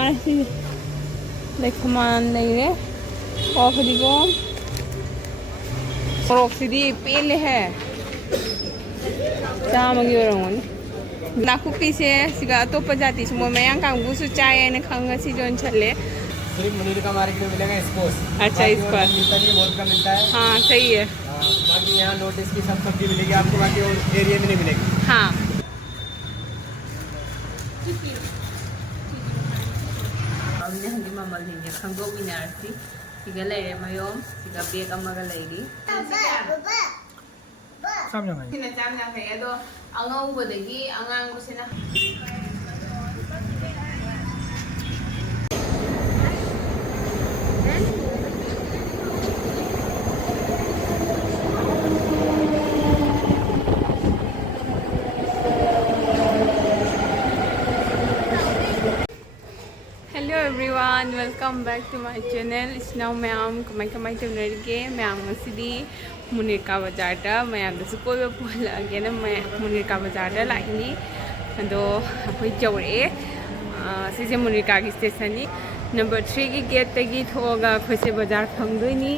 मारे सी खमान लेरे फदिगोम मोरक्सीदी पेले है चामगी ओरंगनी नाकुपीसे सिगा अतोप जाति से मोय मयांग कांगबुसु चाय ने खंग सी जोन छले सिर्फ मुनीर का मार्केट में मिलेगा स्कोस। अच्छा स्कोस मिलता नहीं, बहुत कम मिलता है। हाँ सही है। बाकी यहाँ नोटिस की सब सब्जी मिलेगी आपको, बाकी और एरिया में नहीं मिलेगी। हाँ हमने हंगी ममल हिंगे खंगो मिनारसी सिगा लेरे मयोम सिगा बेग अमगा लेरी सिना चाम जांगे अदो अंगौबदगी अंगांगबसिना Hello everyone, welcome back to my channel. It's now ma'am कमाई तौनरिगे मैम ngasidi मुनिरका बाजार मैम कोई पुलगे मैं मुनिरका बाजार लाइनी अदो अखोई जौरे सिसे मुनिरका की स्टेशन नंबर 3 की गेट तगी थोगा अखोइसे बाजार फंगदोइनी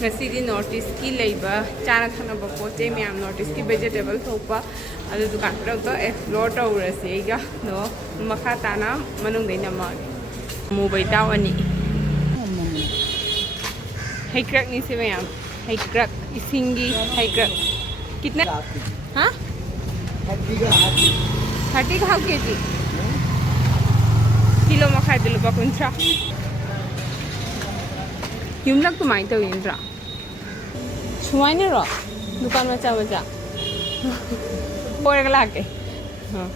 ngasidi north east ki leiba chana khana ba pote myam north east ki vegetable thopa adu dukan pro to explore tawrase ga no makha tana manung deina ma mobile taw ani hai crack ni se myam hai crack isingi hai crack kitna ha 30 ka kg kilo makha dilu ba kuntra yumlak to mai taw indra छुआने रो दुकान मचा मचा पोरगला के हां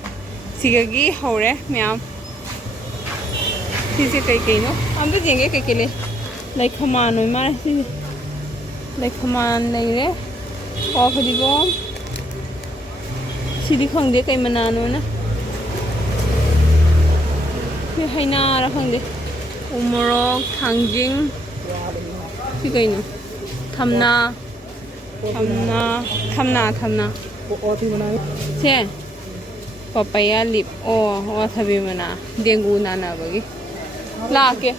सिगगी होरे ma'am सिसे कई no हम तो जेंगे के ले लाइक खमान होय मारे सी लाइक खमान लेरे ऑफ दिगो सिदी खंगदे कई मनानो ना ये हैना रा खंगदे उमरक थांजिंग सी कई नो थमना से पपाया लिप ओ थबी मना डेंगू नाना बगी लाके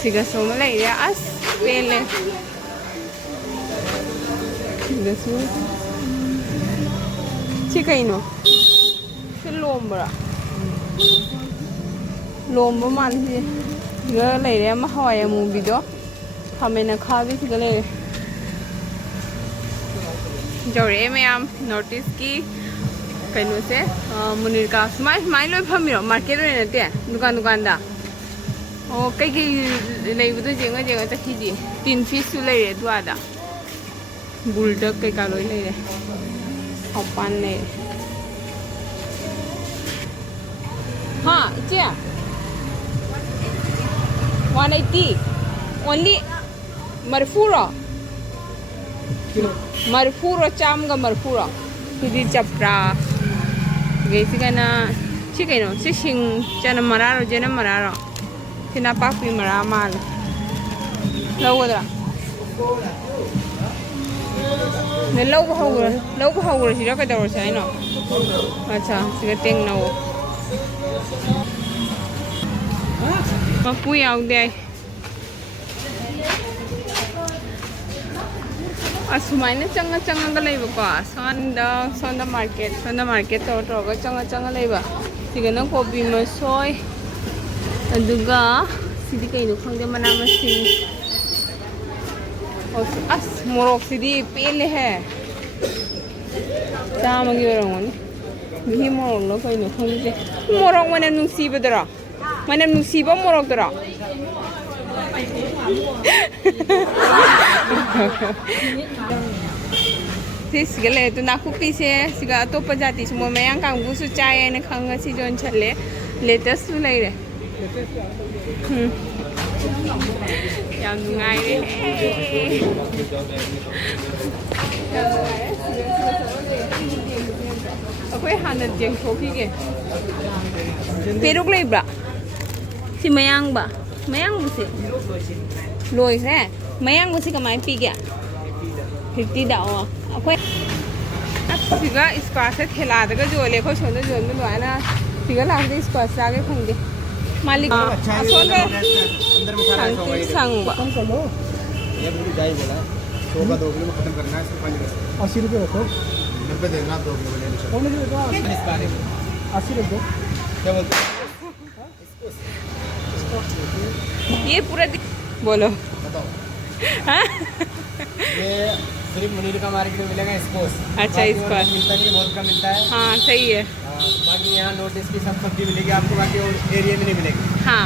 सिगा सोम लेरे अस पेले सिगसु सी कइनो से लोमबरा लोमबो मानसी सिगा लेरे म हवाय मुबिदो हमेना खाबी सिगा लेरे जौरे मैम नॉर्थ ईस्ट की कहीं से मुनीर का सुमाई लो फमीरो मार्केट में नते दुकान दा ओ कई लेबदो जेंगा चखीदी 3 पीस सु लेरे दुआदा बुलडक कई का लोई लेरे हपान ले हां इचे 180 ओनली मरफूरो मरफूरो चामगा मरफूरो हिदी चपरा गेसी कना चिकनो सिंग चना मरारो जेना मरारो सिना पापी मरा माल लौगदरा ने लौब होगरो सिरा कदरो साइनो अच्छा सिगा टेंग नाओ मपु याउदे असुमाइने चंगा लेबको सोंदा मार्केट तौर चंगा लेबा सिगना कोबी मसोय अदुगा सिदी कइनो खंदे मना मसिंग अस मोरक सिदी पेले है चामगी ओरंगनी भी मोरक लो कइनो खंदे मोरक मने नुसीबदरा मने नुसीबा मोरकदरा सिगा ले तो नाकुपीसे सिगा अतोप जाति से मोय मयांग कांगबुसु चाय ने खंग सी जोन छले लेटेस्ट सु लेरे याम नुंगाई रे ꯑꯩꯈꯣꯏ ꯍꯥꯟꯅ ꯌꯦꯡꯊꯣꯛꯈꯤꯒꯦ ꯄꯦꯔꯨꯛ ꯂꯩꯕ꯭ꯔꯥ ꯁꯤ ꯃꯌꯥꯡꯕ ꯃꯌꯥꯡꯕꯁꯤ ꯂꯣꯏꯈ꯭ꯔꯦ ꯃꯌꯥꯡꯕꯁꯤ ꯀꯃꯥꯏꯅ ꯄꯤꯒꯦ 50ꯗ ꯑꯣ ꯑꯩꯈꯣꯏ सिगा स्क्वाश से ठेलादगा जोले खो सोने जोन में लोआना सिगा लागदे स्क्वाश आगे फंगे मालिक असोल में अंदर में सारा ऐसा होगा संग खत्म कर लो ये पूरी जाई बोला 100 का 2 किलो में खत्म करना है इसको 5 रुपए 80 रुपए रखो 90 देना 2 किलो लेने से कौन दे दो 80 रख दो क्या बोलते ये पूरा बोलो बताओ हाँ ये सिर्फ मुनीर का मार्केट में मिलेगा इसको अच्छा इसको मिलता नहीं बहुत कम मिलता है हाँ सही है बाकी यहाँ नोटिस की सब सब्जी मिलेगी आपको बाकी और एरिया में नहीं मिलेगी हाँ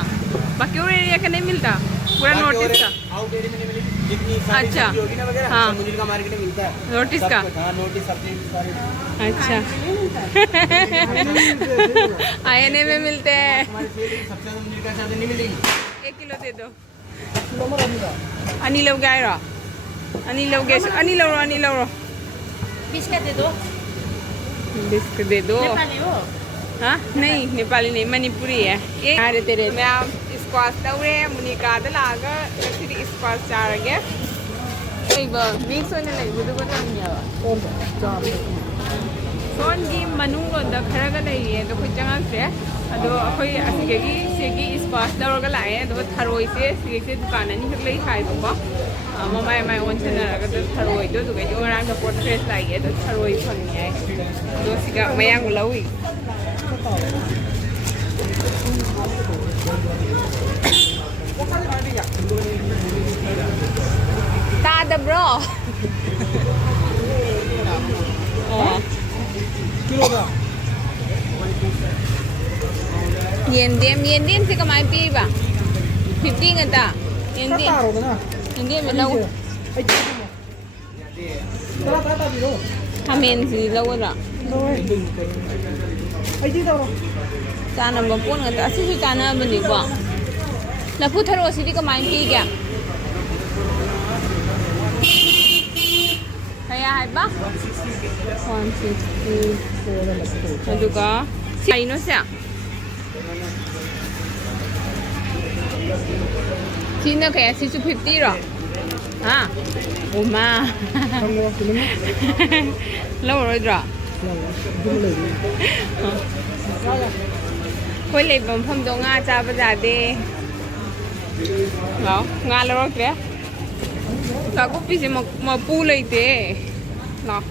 बाकी और एरिया का नहीं मिलता पूरा नोटिस का आउट एरिया में नहीं मिलेगी जितनी सारी अच्छा सब्जी होगी ना वगैरह हाँ मुनीर का मार्केट में मिलता है नोटिस का हाँ नोटिस सब्जी सारी अच्छा आईएनए में मिलते हैं सबसे ज्यादा मुनीर का चादर नहीं मिलेगी 1 किलो दे दो अनिल लोग आए रहा अनिल लो बिस्किट दे दो बिस्कुट दे दो नेपाली हो हाँ नहीं नेपाली नहीं मणिपुरी है ये अरे तेरे मैं स्क्वाश तौरे मुनिका लागा फिर स्क्वाश चारगे मिक्स होने लगी सोनगी मनुंगोंदा खरगा लैये दो खुद जंगसे अदो अखोई असिगेगी सेगी स्क्वाश तौरगा लाए अदो थरोई से सिगे दुकान अनि हक लई खाइ बको ममाय माय ओनसनरगा दो थरोई दो दुगे जो रांग पोर्ट फ्रेश लाइए दो थरोई फंगी है दो सिगा मयांग लौई तादब्रो किलो येंदेम से कमाई पीबा 50 ngata येंदेम में lau hamen si lau ra chana ba pon ngata asi su chana bani ko lafu tharo si di kamain pi kya kaya hai ba 160 aduga sai no sa Sino kaya si 250 ro? Ha? Uma. Lâu rồi rồi. Khối lấy bấm phong đồ Nga cha bây giờ đi. Đó, Nga lâu rồi kìa. Cả có bị gì mà pu lấy thế. Đó.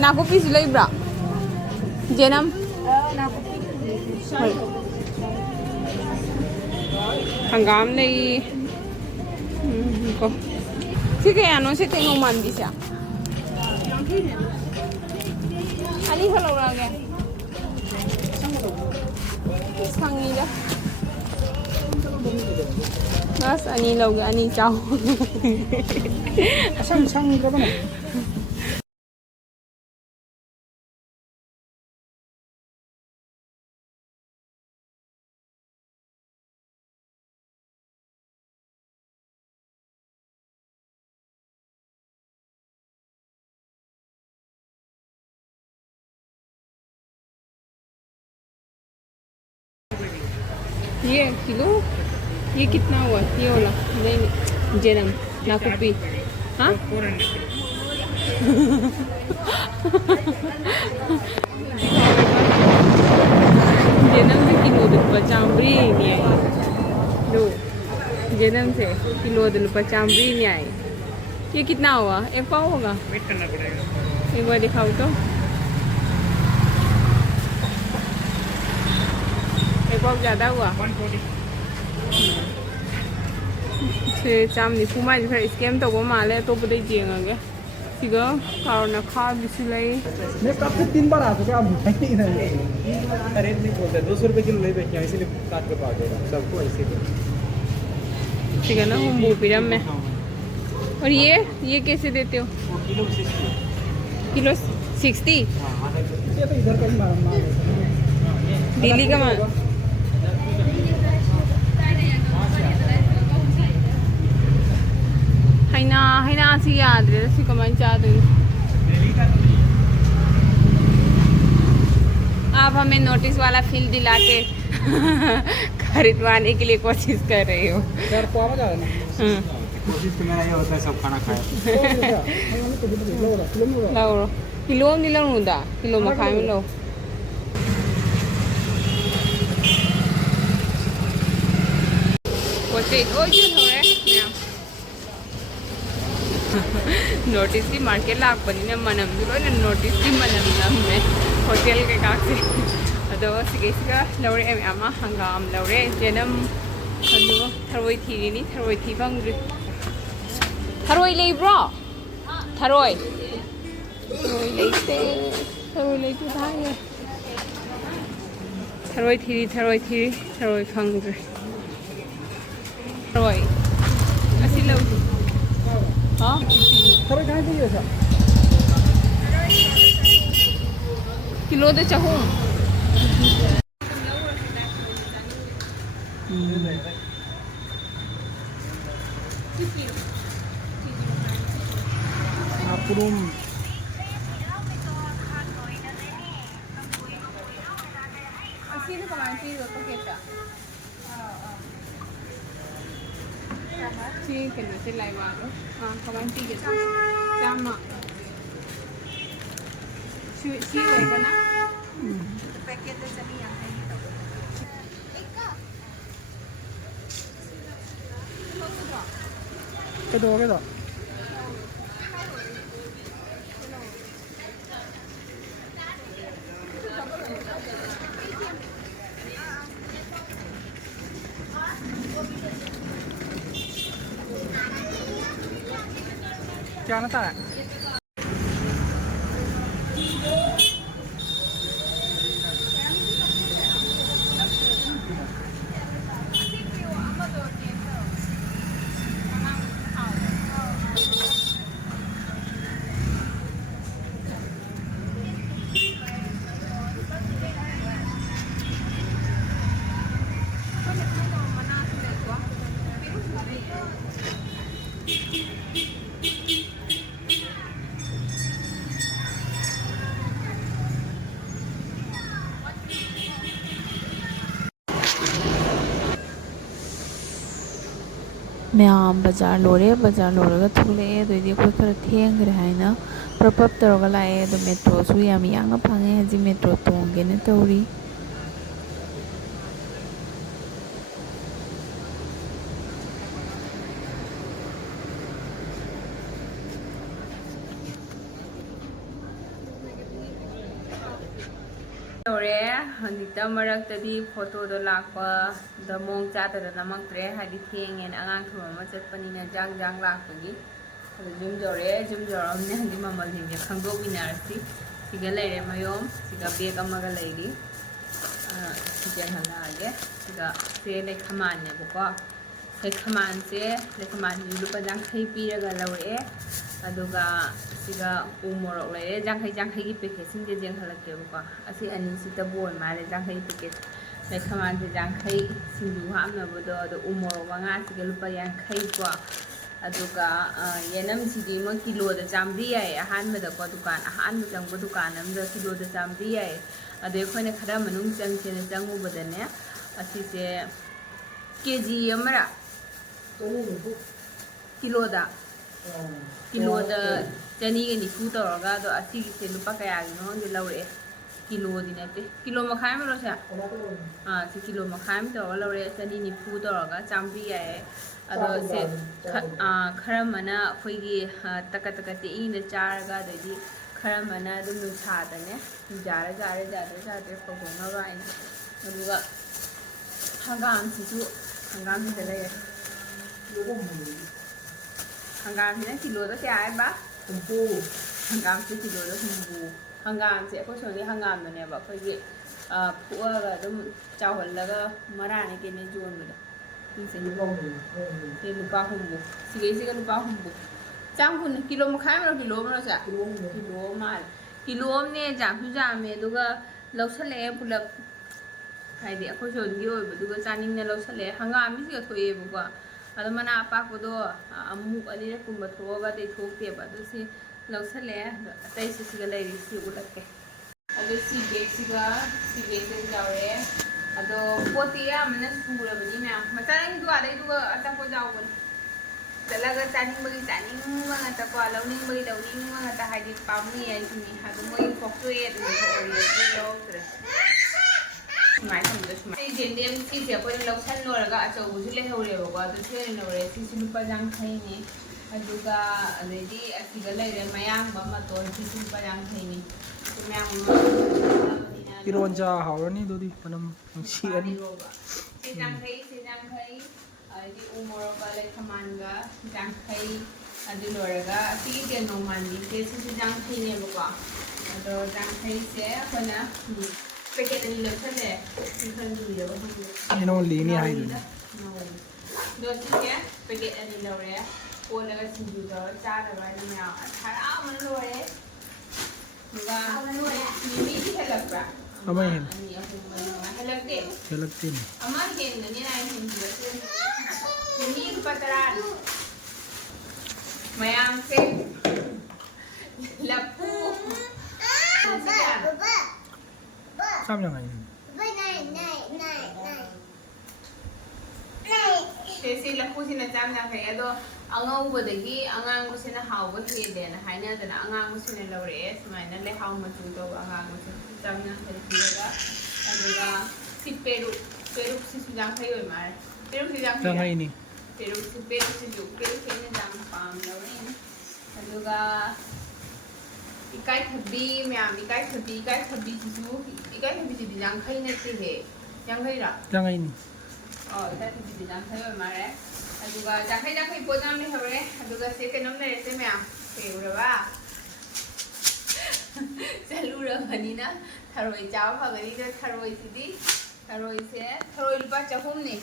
Naku piece lấy bra. Jenam. Hangam này có cái ano sẽ thấy ngon mặn đi sao anh đi hello ra kìa sang đi đó bas anh đi lâu kìa anh đi chào sang cái đó này ये kilo ये कितना हुआ ये वाला नहीं जेनम नाकुपी हाँ जेनम से kilo दुपा चांबरी नहीं आई दो जेनम से किलो दुपा चांबरी नहीं आई ये कितना हुआ 1 पाव होगा वेट करना पड़ेगा एक बार दिखाओ तो बहुत ज़्यादा हुआ 140 चाम निफू माइ खर स्कैम तब माले तो बुदे जेंगे सिगा कारोना खा बिसुलाई मैं कब से 3 बार आ चुका अब नहीं ना रेट नहीं बोलते 200 रुपए किलो ले बेचते हैं इसीलिए काट के पा देगा सबको ऐसे सिगा ना हम पिरम में और ये कैसे देते हो किलो 60 ये तो इधर का ही माल दिल्ली का माल हैना से याद्रे से कमाई चादू। आप हमें नोटिस वाला फील दिला के खरीदवाने के लिए कोशिश कर रहे हो। यार को मजा है ना। कोशिश तो मेरा ये होता है सब खाना खाए। लो किलो नहीं लूँगा किलो मखाई में लो। कोशिश ओ जो हो रहा है नोटिस की मार्केट लाग बनी ने मनम जो ने नोटिस की मनम नम में होटल के कासे अदो सिगेसिगा लौरे एम अमा हंगाम लौरे जेनम खलु थरोई थीरिनी थरोई थी फंग्री थरोई लेब्रो थरोई थरोई लेते थाए थरोई थीरी थरोई फंग्री थरोई असी लो हाँ थोड़ा कहाँ चाहिए ऐसा किलो दे चाहूँ आप रूम असी ने कमाई थी तो कैसा ठीक है ना लाइव आ दो हाँ कमाई थी कैसा चामा शी होगा ना पैकेट चली यहाँ तो दोगे तो क्या ना था मैम बाजार लोरे बाजार लोरगा थोले दोइदि कोई खरा थेंग्रे हाइना प्रपप तौरगा लाए दो मेट्रो सु याम यांगा फांगे हजी मेट्रो तोंगे ने तौरी तौरे हजिता मरक्तदी फोटोदो लाक्पा द मोंग चातदा नमक्त्रे हादि थेंगेन आंगांग थुमा चटपनिना जांग जांग लाक्पगी अदो जुम जौरमने हदि ममल हिंगे खंगदोकमिनारसी सिगा लेरे मयोम सिगा बेग अमगा लेरी सिजन हलागे सिगा से लेखमाने बको लेखमान से लेखमान लुपा जांखै पीरगा लौरे अदुगा सिगा उमोरक लेरे जांखै की पैकेट सिंगे जेंग हलके बको असि अनि सिता बोल मारे जांखै पैकेट लेखमान से जांखै सिंदु हामनबदो अदो उमोरक वांगा सिगा लुपा यांखै को अदुगा येनम सिगी म किलो दा चामरी याय अहानबदा को दुकान अहान जंगबो दुकान अमदा किलो दा चामरी याय अदो खोने खरा मनुंग चंगसेने चंगुबदने असि से केजी अमरा किलोदा चनी के निफू तौरगा अदो असि से लुपा कयागिनो हंगे लौरे किलो दी नते किलो मखाय मरो से से किलो मखाय में तौरगा लौरे चनी निफू तौरगा चामरी याय अदो से खरमना अखोइगी तक तेईन चारगा अदगी खरमना दुम नुसादने जारे फगोंगा अदुगा हंगाम सिसु हंगाम से ले हंगाम से किलो तो क्या है बा हंगाम से किलो तो हुंबू हंगाम से अखो सोने हंगाम ने बा अखोइगी फुआगा दुम चावलगा मराने के ने जोनबदा से लुपा हुंबू सिगे लुपा हुंबू चांगुन किलो मखाय मरो किलो मरो सा किलो माल किलो ने जामे दुगा लौसले पुलप हाइदे अखोइ सोनगी ओइबदुगा चानिंगने लौसले हंगाम सिगा थोएबको ꯑꯗꯣ ꯃꯅꯥ ꯑꯄꯥꯛꯄꯗꯣ ꯑꯃꯨꯛ ꯑꯅꯤꯔꯛꯀꯨꯝꯕ ꯊꯣꯛꯑꯒ ꯇꯩꯊꯣꯛꯇꯦꯕ ꯑꯗꯨ ꯁꯤ ꯂꯧꯁꯜꯂꯦ ꯑꯗꯣ ꯑꯇꯩꯁꯤ ꯁꯤꯒ ꯂꯩꯔꯤ ꯁꯤ ꯎꯠꯂꯛꯀꯦ ꯑꯗꯣ ꯁꯤ ꯕꯦꯒꯁꯤꯒ ꯌꯥꯎꯔꯦ ꯑꯗꯣ ꯄꯣꯠꯇꯤ ꯑꯌꯥꯝꯕꯅ ꯁꯨꯔꯕꯅꯤ ꯃꯌꯥꯝ ꯃꯆꯥ ꯗꯨꯀꯥꯟꯗꯩꯗꯨꯒ ꯑꯆꯥꯄꯣꯠ ꯌꯥꯎꯕꯅꯤ ꯆꯠꯂꯒ ꯆꯥꯅꯤꯡꯕꯒꯤ ꯉꯥꯛꯇꯀꯣ ꯂꯧꯅꯤꯡꯕꯒꯤ ꯂꯧꯅꯤꯡꯕ ꯉꯥꯛꯇ ꯍꯥꯏꯗꯤ ꯄꯥꯝꯃꯨꯏ ꯍꯥꯏꯁꯤꯅꯤ ꯑꯗꯣ ꯃꯣꯏ ꯐꯣꯛꯇꯣꯛꯑꯦ ꯑꯗꯨꯝ ꯊꯣꯛꯑꯦ ꯂꯧꯗ꯭ꯔꯦ ꯁꯨꯃꯥꯏꯅ ꯊꯝꯕꯗ ꯁꯨꯃꯥꯏꯅ ꯌꯦꯟꯗꯦꯝ ꯁꯤꯁꯦ ꯑꯩꯈꯣꯏꯅ ꯂꯧꯁꯟ ꯂꯣꯏꯔꯒ ꯑꯆꯧꯕꯁꯨ ꯂꯩꯍꯧꯔꯦꯕꯀꯣ ꯑꯗꯨ ꯁꯤ ꯑꯣꯏꯅ ꯂꯧꯔꯦ ꯁꯤꯁꯨ ꯂꯨꯄꯥ 50ꯅꯤ ꯑꯗꯨꯒ ꯑꯗꯩꯗꯤ ꯑꯁꯤꯒ ꯂꯩꯔꯦ ꯃꯌꯥꯡꯕ ꯃꯇꯣꯟ ꯁꯤꯁꯨ ꯂꯨꯄꯥ 50ꯅꯤ ꯃꯌꯥꯡꯕ 이런자 하오라니 너디 그럼 시간이 ꯁꯤ 50 ꯑꯗꯩꯗꯤ ꯎ ꯃꯣꯔꯣꯛꯀ ꯂꯩꯈꯃꯥꯟꯒ 50 ꯑꯗꯨ ꯂꯣꯏꯔꯒ ꯑꯁꯤꯒꯤ ꯀꯩꯅꯣ ꯃꯥꯟꯕꯤꯁꯦ ꯁꯤꯁꯨ 50ꯅꯦꯕꯀꯣ ꯑꯗꯣ 50ꯁꯦ ꯑꯩꯈꯣꯏꯅ ꯄꯦꯀꯦꯠ ꯑꯅꯤ ꯂꯧꯁꯜꯂꯦ ꯁꯤ ꯈꯔ ꯂꯨꯏꯔꯕ ꯈꯪꯗꯦ 이놈 리니 하이드니 ꯑꯗꯣ ꯁꯤꯁꯦ ꯄꯦꯀꯦꯠ ꯑꯅꯤ ꯂꯧꯔꯦ ꯀꯣꯜꯂꯒ ꯁꯤꯡꯖꯨ ꯇꯧꯔꯒ ꯆꯥꯗꯕ ꯍꯥꯏꯅ ꯃꯌꯥꯝ ꯍꯔꯥꯎꯕꯅ ꯂꯣꯏꯔꯦ ꯑꯗꯨꯒ ꯃꯤꯃꯤꯗꯤ ꯍꯦꯜꯂꯛꯄ꯭ꯔꯥ ꯑꯃ ꯍꯦꯜꯂꯦ 2, 3, 4, 5 ꯍꯦꯜꯂꯛꯇꯦ 헬락틴 ꯑꯃ ꯍꯦꯟꯒꯅꯤ ꯍꯥꯏꯅ ꯍꯦꯟꯈꯤꯕꯁꯦ ꯃꯤꯃꯤ ꯂꯨꯄꯥ 10ꯅꯤ ꯃꯌꯥꯝꯁꯦ ꯂꯐꯨ 쌈장 아니니 ꯁꯤ ꯂꯐꯨꯁꯤꯅ 50 ꯑꯗꯣ ꯑꯉꯧꯕꯗꯒꯤ ꯑꯉꯥꯡꯕꯁꯤꯅ ꯍꯥꯎꯕ ꯍꯦꯜꯂꯦꯅ ꯍꯥꯏꯅꯗꯅ ꯑꯉꯥꯡꯕꯁꯤꯅ ꯂꯧꯔꯛꯑꯦ ꯁꯨꯃꯥꯏꯅ ꯂꯩꯍꯥꯎ ꯃꯆꯨ ꯇꯧꯕ ꯑꯉꯥꯡꯕꯁꯦ 50 ꯄꯤꯔꯒ ꯑꯗꯨꯒ ꯁꯤ ꯄꯦꯔꯨꯛꯁꯤꯁꯨ 50 ꯑꯣꯏ ꯃꯥꯜꯂꯦ ꯄꯦꯔꯨꯛꯁꯤ 50 장하이니 ꯄꯦꯔꯨꯛꯁꯤꯁꯨ ꯑꯩꯅ ꯌꯥꯝ ꯄꯥꯝꯅ ꯂꯧꯔꯛꯏꯅꯦ ꯑꯗꯨꯒ 이까이ꯊꯕꯤ ꯃꯌꯥꯝ 이까이ꯊꯕꯤꯁꯤꯁꯨ 이까이ꯊꯕꯤꯁꯤꯗꯤ 50 ꯅꯠꯇꯦꯍꯦ 50라 장하이니 이까이ꯊꯕꯤꯁꯤꯗꯤ 50 ꯑꯣꯏ ꯃꯥꯜꯂꯦ ꯑꯗꯨꯒ 50 ꯄꯣꯠ ꯌꯥꯝ ꯂꯩꯍꯧꯔꯦ ꯑꯗꯨꯒ ꯁꯤ ꯀꯩꯅꯣꯝ ꯂꯩꯔꯦꯁꯦ ꯃꯌꯥꯝ ꯀꯩꯎꯔꯕ ꯆꯠꯂꯨꯔꯕꯅꯤꯅ ꯊꯔꯣꯏ ꯆꯥꯕ ꯐꯒꯅꯤꯗ ꯊꯔꯣꯏꯁꯦ ꯊꯔꯣꯏ ꯂꯨꯄꯥ 100ꯅꯤ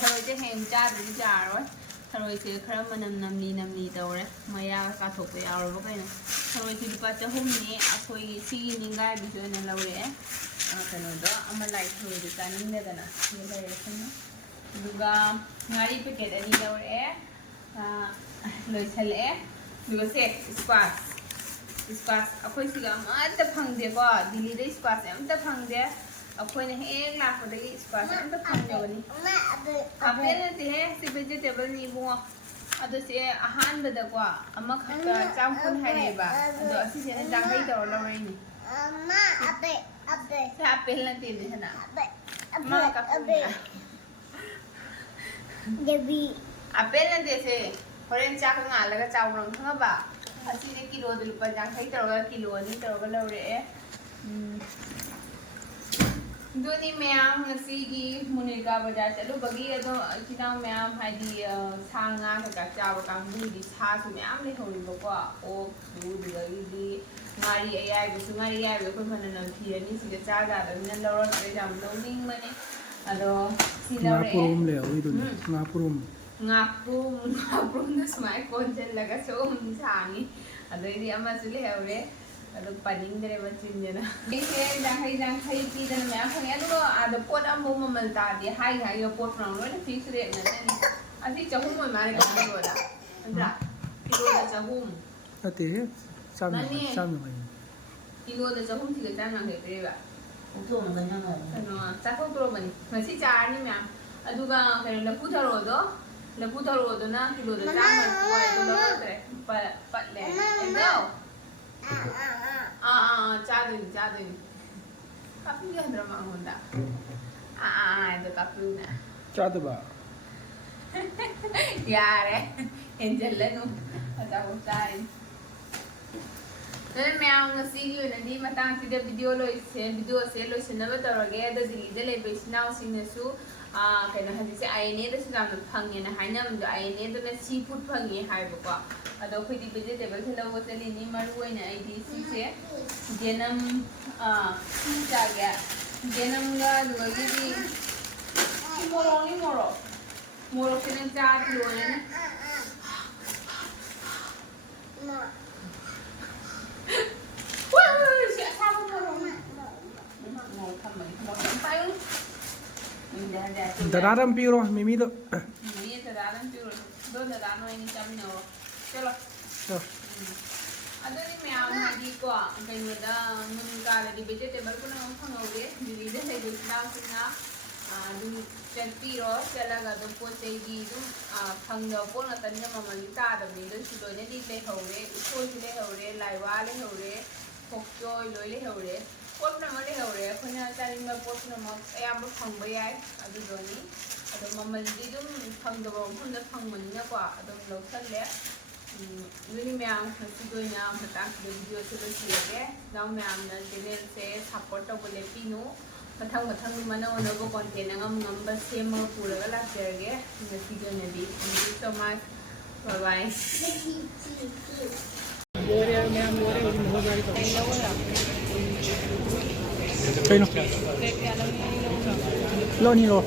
ꯊꯔꯣꯏꯁꯦ ꯍꯌꯦꯡ ꯆꯥꯗ꯭ꯔꯗꯤ ꯌꯥꯔꯣꯏ ꯊꯔꯣꯏꯁꯦ ꯈꯔ ꯃꯅꯝ ꯅꯝꯂꯤ ꯇꯧꯔꯦ ꯃꯌꯥ ꯀꯥꯊꯣꯛꯄ ꯌꯥꯎꯔꯕ ꯀꯩꯅꯣ ꯊꯔꯣꯏꯁꯦ ꯂꯨꯄꯥ 100ꯅꯤ ꯑꯩꯈꯣꯏꯒꯤ ꯁꯤꯒꯤ ꯅꯤꯡꯒꯥꯏꯕꯤꯁꯦ ꯑꯣꯏꯅ ꯂꯧꯔꯛꯑꯦ ꯀꯩꯅꯣꯗꯣ ꯑꯃ ꯂꯥꯏ ꯊꯔꯣꯏꯗꯣ ꯆꯥꯅꯤꯡꯗꯗꯅ ꯁꯤꯗ ꯂꯩꯔꯦꯁꯤꯅ ꯑꯗꯨꯒ ꯉꯥꯔꯤ ꯄꯦꯀꯦꯠ 2 ꯂꯧꯔꯛꯑꯦ ꯂꯣꯏꯁꯜꯂꯛꯑꯦ ꯑꯗꯨꯒ ꯁꯦ ꯏꯁꯀ꯭ꯋꯥꯁ ꯑꯩꯈꯣꯏ ꯁꯤꯒ ꯑꯃꯠꯇ ꯐꯪꯗꯦꯀꯣ ꯗꯤꯜꯂꯤꯗ ꯏꯁꯀ꯭ꯋꯥꯁ ꯑꯃꯠꯇ ꯐꯪꯗꯦ ꯑꯩꯈꯣꯏꯅ ꯍꯦꯛ ꯂꯥꯛꯄꯗꯒꯤ ꯏꯁꯀ꯭ꯋꯥꯁ ꯑꯃꯠꯇ ꯐꯪꯗꯕꯅꯤ ꯑꯄꯦꯜ ꯅꯠꯇꯦꯍꯦ ꯁꯤ ꯚꯦꯖꯤꯇꯦꯕꯜꯅꯤ ꯏꯕꯨꯡꯉꯣ ꯑꯗꯣ ꯁꯤ ꯑꯍꯥꯟꯕꯗꯀꯣ ꯑꯃꯈꯛꯇ 150 ꯍꯥꯏꯔꯛꯑꯦꯕ ꯑꯗꯣ ꯑꯁꯤꯁꯦꯅ 50 ꯇꯧꯔ ꯂꯧꯔꯛꯏꯅꯤ ꯁꯤ ꯑꯄꯦꯜ ꯅꯠꯇꯦꯅꯦ ꯍꯦꯟꯅ ꯑꯄꯦꯜ ꯅꯠꯇꯦꯁꯦ ꯍꯣꯔꯦꯟ ꯆꯥꯛ ꯉꯥꯜꯂꯒ ꯆꯥꯎꯔꯪ ꯈꯪꯉꯕ ꯑꯁꯤꯅ ꯀꯤꯂꯣꯗ ꯂꯨꯄꯥ 50 ꯇꯧꯔꯒ ꯀꯤꯂꯣ 2 ꯇꯧꯔꯒ ꯂꯧꯔꯛꯑꯦ ꯑꯗꯨꯅꯤ ꯃꯌꯥꯝ ꯉꯁꯤꯒꯤ ꯃꯨꯅꯤꯔꯀꯥ ꯕꯖꯥꯔ ꯆꯠꯂꯨꯕꯒꯤ ꯑꯗꯣ ꯏꯆꯤꯟ ꯃꯌꯥꯝ ꯍꯥꯏꯗꯤ ꯁꯥ ꯉꯥ ꯀꯩꯀꯥ ꯆꯥꯕ ꯀꯥꯡꯕꯨꯒꯤꯗꯤ ꯁꯥꯁꯨ ꯃꯌꯥꯝ ꯂꯩꯍꯧꯔꯤꯕꯀꯣ ꯑꯣꯛꯁꯨ ꯑꯗꯨꯗꯒꯤꯗꯤ ꯉꯥꯔꯤ ꯑꯌꯥꯏꯕꯁꯨ ꯑꯩꯈꯣꯏ ꯐꯅ ꯅꯝꯊꯤꯔꯅꯤ ꯁꯤꯗ ꯆꯥꯗꯕꯅꯤꯅ ꯂꯧꯔꯛꯇ꯭ꯔꯦ ꯌꯥꯝ ꯂꯧꯅꯤꯡꯕꯅꯦ ꯑꯗꯣ ꯁꯤ ꯂꯧꯔꯛꯑꯦ ngapurum le oiduni ngapurum ꯉꯥꯄ꯭ꯔꯨꯝꯅ ꯁꯨꯃꯥꯏꯅ ꯀꯣꯟꯁꯤꯜꯂꯒ ꯁꯨꯝ ꯁꯥꯡꯉꯤ ꯑꯗꯩꯗꯤ ꯑꯃꯁꯨ ꯂꯩꯍꯧꯔꯦ ꯑꯗꯨ ꯄꯥꯅꯤꯡꯗ꯭ꯔꯦ ꯃꯆꯤꯟꯁꯤꯅ ꯑꯩꯁꯦ 50 ꯄꯤꯗꯅ ꯃꯌꯥꯝ ꯐꯪꯉꯦ ꯑꯗꯨꯒ ꯑꯥꯗ ꯄꯣꯠ ꯑꯃꯐꯥꯎ ꯃꯃꯜ ꯇꯥꯗꯦ ꯍꯥꯏꯒ ꯄꯣꯠ ꯐꯪ ꯂꯣꯏꯅ ꯐꯤꯛꯁ ꯔꯦꯠ ꯉꯥꯛꯇꯅꯤ ꯑꯁꯤ 100 ꯑꯣꯏ ꯃꯥꯜꯂꯦ ꯀꯤꯂꯣꯗ ꯅꯠꯇ꯭ꯔꯥ ꯀꯤꯂꯣꯗ 100 어때 쌈장 아니니 ꯀꯤꯂꯣꯗ 100 ꯁꯤꯒ 150 ꯄꯤꯔꯦꯕ 옥수수는 그냥 ꯀꯩꯅꯣ ꯆꯥꯊꯣꯛꯇꯣꯔꯕꯅꯤ ꯉꯁꯤ ꯆꯥꯔꯅꯤ ꯃꯌꯥꯝ ꯑꯗꯨꯒ ꯀꯩꯅꯣ ꯂꯐꯨ ꯊꯔꯣꯗꯨꯅ ꯀꯤꯂꯣꯗ 130 ꯑꯗꯨ ꯂꯧꯔꯛꯇ꯭ꯔꯦ ꯄꯠꯂꯦ ꯑꯦꯗꯣ ꯆꯥꯗꯣꯏꯅꯤ ꯀꯥꯞꯄꯤꯒꯗ꯭ꯔꯥ ꯃꯉꯣꯟꯗ ꯑꯗꯣ ꯀꯥꯞꯄꯤꯎꯅ 짜드바 ꯌꯥꯔꯦ ꯍꯦꯟꯖꯜꯂꯅꯨ ꯑꯆꯥꯄꯣꯠ ꯆꯥꯔꯤꯅꯤ ꯑꯗꯨꯅ ꯃꯌꯥꯝ ꯉꯁꯤꯒꯤ ꯑꯣꯏꯅꯗꯤ ꯃꯇꯥꯡꯁꯤꯗ ꯚꯤꯗꯤꯑꯣꯁꯦ ꯂꯣꯏꯁꯤꯟꯅꯕ ꯇꯧꯔꯒꯦ ꯑꯗꯣ ꯗꯤꯜꯂꯤꯗ ꯂꯩꯕ ꯏꯆꯤꯟ ꯏꯅꯥꯎꯁꯤꯡꯅꯁꯨ ꯀꯩꯅꯣ ꯍꯧꯖꯤꯛꯁꯦ ꯑꯥꯏꯑꯦꯟꯑꯦꯗꯁꯨ ꯌꯥꯝꯅ ꯐꯪꯉꯦꯅ ꯍꯥꯏꯅꯕꯗꯣ ꯑꯥꯏꯑꯦꯟꯑꯦꯗꯅ ꯁꯤ ꯐꯨꯗ ꯐꯪꯉꯦ ꯍꯥꯏꯕꯀꯣ ꯑꯗꯣ ꯑꯩꯈꯣꯏꯗꯤ ꯚꯦꯖꯤꯇꯦꯕꯜꯁꯦ ꯂꯧꯕ ꯆꯠꯂꯤꯅꯤ ꯃꯔꯨꯑꯣꯏꯅ ꯑꯩꯗꯤ ꯁꯤꯁꯦ ꯖꯦꯅꯝ ꯁꯤ ꯆꯥꯒꯦ ꯖꯦꯅꯝꯒ ꯑꯗꯨꯗꯒꯤꯗꯤ ꯁꯤ ꯃꯣꯔꯣꯛꯁꯦ ꯅꯪ ꯆꯥꯗꯤ ꯂꯣꯏꯔꯅꯤ ꯁꯤ ꯑꯁꯥꯕ ꯃꯣꯔꯣꯛ ꯊꯝꯕꯅꯤ ꯃꯣꯔꯣꯛ ꯌꯥꯝ ꯄꯥꯏꯌꯨ ज़रा हम पी रो मिमी तो ये ज़रा हम पी रो दो ज़रा नोई चामिनो चलो अदरी मैम हादी को कहीं मुनकालदी वेजिटेबल को ना फंगोगे दिल्ली से गुजरात ना चलपीरो चलगा पोचेगी फंगद पोन तनिया ममली तादबनी सुलोने लेहौरे उखोई लेहौरे लाइवा लेहौरे फोक्चोय लोई लेहौरे पोटनम लेहौरे अखोना चारिंग पोटनम अयाब फंगब याय अदुदोनी अदो ममली फंगदब मफमद फंगबनिनाको अदो लौसल्ले Ini memang sesuatunya tentang video solusi now memang channel se support boleh pinu matang mana ono go content ngam number same pura la share video nabi thank you so much bye bye lo ni lo